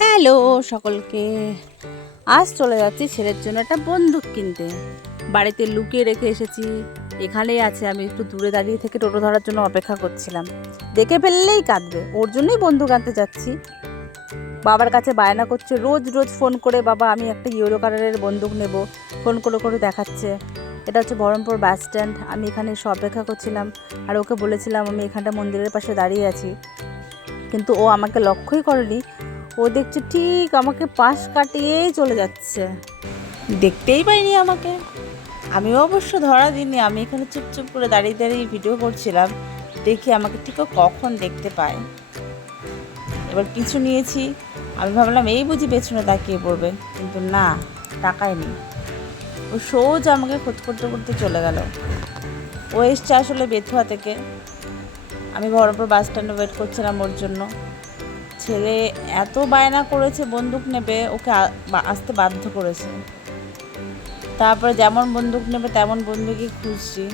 Hello সকলকে। আজ চলে যাচ্ছি ছেলের জন্য একটা বন্দুক কিনতে। বাড়িতে লুকিয়ে রেখে এসেছি, এখানেই আছে। আমি একটু দূরে দাঁড়িয়ে থেকে টোটো ধরার জন্য অপেক্ষা করছিলাম। দেখে ফেললেই কাঁদবে, ওর জন্যই বন্দুক আনতে যাচ্ছি। বাবার কাছে বায়না করছে রোজ রোজ ফোন করে, বাবা আমি একটা ইয়েলো কালারের বন্দুক নেব। ফোন করে করে দেখাচ্ছে। এটা হচ্ছে বহরমপুর বাস স্ট্যান্ড। আমি এখানে এসে অপেক্ষা করছিলাম, আর ওকে বলেছিলাম আমি এখানটা মন্দিরের পাশে দাঁড়িয়ে আছি, কিন্তু ও আমাকে লক্ষ্যই করেনি। ও দেখছে ঠিক আমাকে পাশ কাটিয়েই চলে যাচ্ছে, দেখতেই পাইনি আমাকে। আমিও অবশ্য ধরা দিইনি, আমি এখানে চুপচুপ করে দাঁড়িয়ে দাঁড়িয়ে ভিডিও করছিলাম। দেখি আমাকে ঠিক কখন দেখতে পায়। এবার পিছু নিয়েছি, আমি ভাবলাম এই বুঝি পেছনে তাকিয়ে পড়বে, কিন্তু না, তাকায়নি। ও সোজা আমাকে খোঁজ করতে করতে চলে গেল। ও এসছে আসলে বেথুয়া থেকে। আমি বহরমপুর বাস স্ট্যান্ডে ওয়েট করছিলাম ওর জন্য। ছেলে এত বায়না করেছে বন্দুক নেবে, ওকে আসতে বাধ্য করেছে। তারপরে যেমন বন্দুক নেবে তেমন বন্দুকই খুঁজছি,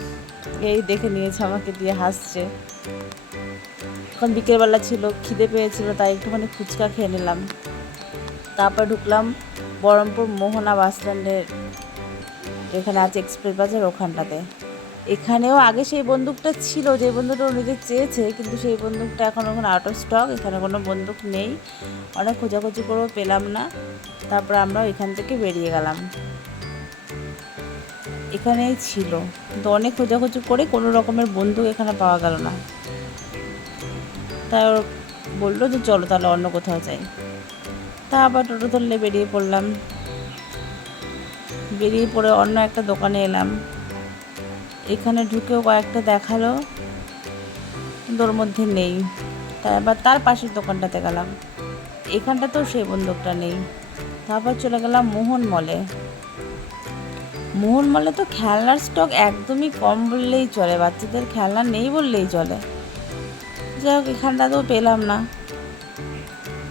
এই দেখে নিয়েছে, আমাকে দিয়ে হাসছে। এখন বিকেলবেলা ছিল, খিদে পেয়েছিল, তাই একটুখানি ফুচকা খেয়ে নিলাম। তারপর ঢুকলাম বহরমপুর মোহনা বাস স্ট্যান্ডের, যেখানে আছে এক্সপ্রেস বাজার, ওখানটাতে। এখানেও আগে সেই বন্দুকটা ছিল, যে বন্দুকটা ও নিজে চেয়েছে, কিন্তু সেই বন্দুকটা এখন ওখানে আউট অফ স্টক, এখানে কোনো বন্দুক নেই। অনেক খোঁজাখুঁজি করেও পেলাম না। তারপর আমরা এখান থেকে বেরিয়ে গেলাম। এখানেই ছিল, কিন্তু অনেক খোঁজাখুঁজি করে কোনো রকমের বন্দুক এখানে পাওয়া গেল না। তাই ওর বললো যে চলো তাহলে অন্য কোথাও যাই। তা আবার টোটো ধরলে বেরিয়ে পড়লাম। বেরিয়ে পড়ে অন্য একটা দোকানে এলাম। এখানে ঢুকেও কয়েকটা দেখালো, কিন্তু ওর মধ্যে নেই। তাই আবার তার পাশের দোকানটাতে গেলাম, এখানটাতেও সেই বন্দুকটা নেই। তারপর চলে গেলাম মোহন মলে। মোহন মলে তো খেলনার স্টক একদমই কম বললেই চলে, বাচ্চাদের খেলনা নেই বললেই চলে। যাই হোক, এখানটাতেও পেলাম না।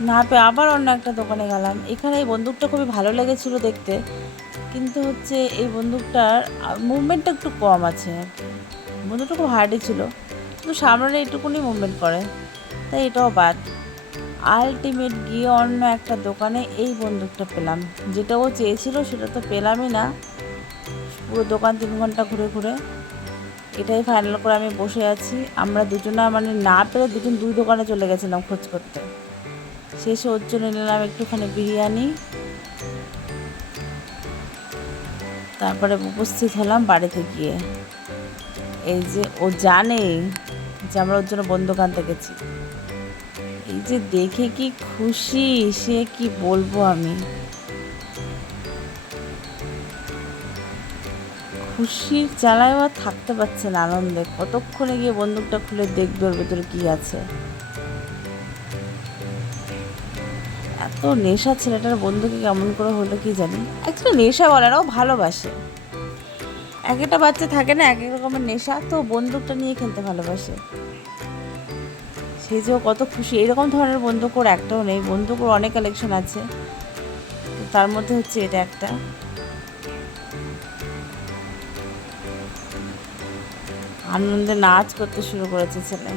না পেয়ে আবার অন্য একটা দোকানে গেলাম। এখানে এই বন্দুকটা খুবই ভালো লেগেছিলো দেখতে, কিন্তু হচ্ছে এই বন্দুকটার মুভমেন্টটা একটু কম আছে। বন্দুকটা খুব হার্ডই ছিল, কিন্তু সামনে এইটুকুনি মুভমেন্ট করে, তাই এটাও বাদ। আলটিমেট গিয়ে অন্য একটা দোকানে এই বন্দুকটা পেলাম। যেটা ও চেয়েছিল সেটা তো পেলামই না। পুরো দোকান 3 ঘন্টা ঘুরে ঘুরে এটাই ফাইনাল করে আমি বসে আছি। আমরা দুজনা না পেরে দুজন 2 দোকানে চলে গেছিলাম খোঁজ করতে। শেষে ওর জন্য নিলাম একটুখানি বিরিয়ানি। তারপরে উপস্থিত হলাম বাড়িতে গিয়ে। এই যে ও জানে যে আমরা ওর জন্য বন্দুক আনতে গেছি। এই যে দেখে কি খুশি, সে কি বলবো আমি। খুশির জ্বালায় আর থাকতে পারছে না, আনন্দে। কতক্ষণে গিয়ে বন্দুকটা খুলে দেখবে ওর ভেতরে কি আছে। এত নেশা ছেলেটার বন্দুকে কেমন করে হলো কি জানি। অ্যাকচুয়ালি নেশা বলে না, ও ভালোবাসে। এক একটা বাচ্চা থাকে না এক এক রকমের নেশা, তো বন্দুকটা নিয়ে খেলতে ভালোবাসে। সেই যে ও কত খুশি। এরকম ধরনের বন্দুক ওর একটাও নেই, বন্দুক ওর অনেক কালেকশন আছে, তার মধ্যে হচ্ছে এটা একটা। আনন্দে নাচ করতে শুরু করেছে ছেলে।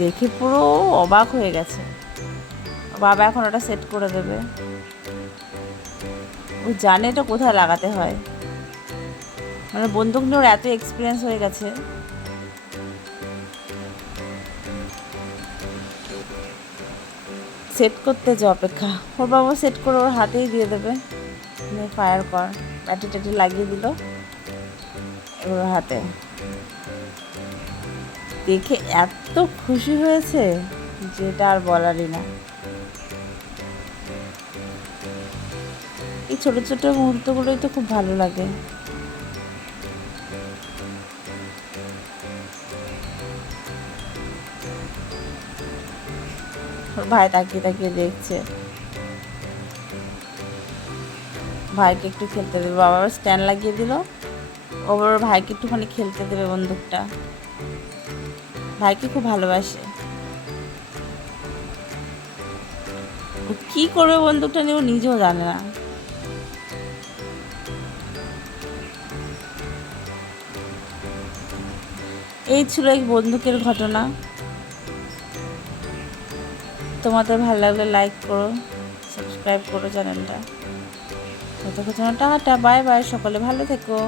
দেখে পুরো অবাক হয়ে গেছে। বাবা এখন ওটা সেট করে দেবে। ও জানে এটা কোথায় লাগাতে হয়, মানে বন্দুক নিয়ে ওর এত এক্সপিরিয়েন্স হয়ে গেছে। সেট করতে যে অপেক্ষা, ওর বাবা সেট করে ওর হাতেই দিয়ে দেবে। ফায়ার কর, ব্যাটারি ট্যাটারি লাগিয়ে দিল ওর হাতে। দেখে এত খুশি হয়েছে যেটা আর বলারই না। এই ছোটো ছোটো মুহূর্তগুলোই তো খুব ভালো লাগে। ওর ভাই তাকিয়ে তাকিয়ে দেখছে। ভাইকে একটু খেলতে দেবে, বাবা স্ট্যান্ড লাগিয়ে দিল। ওর ভাইকে একটুখানি খেলতে দেবে বন্দুকটা। ভাইকে খুব ভালোবাসে। ও কী করবে বন্দুকটা নিয়ে ও নিজেও জানে না। এই ছিল এই বন্দুকের ঘটনা। তোমাদের ভালো লাগলে লাইক করো, সাবস্ক্রাইব করো চ্যানেলটা। ততক্ষণ টাটা, বাই বাই, সকলে ভালো থেকো।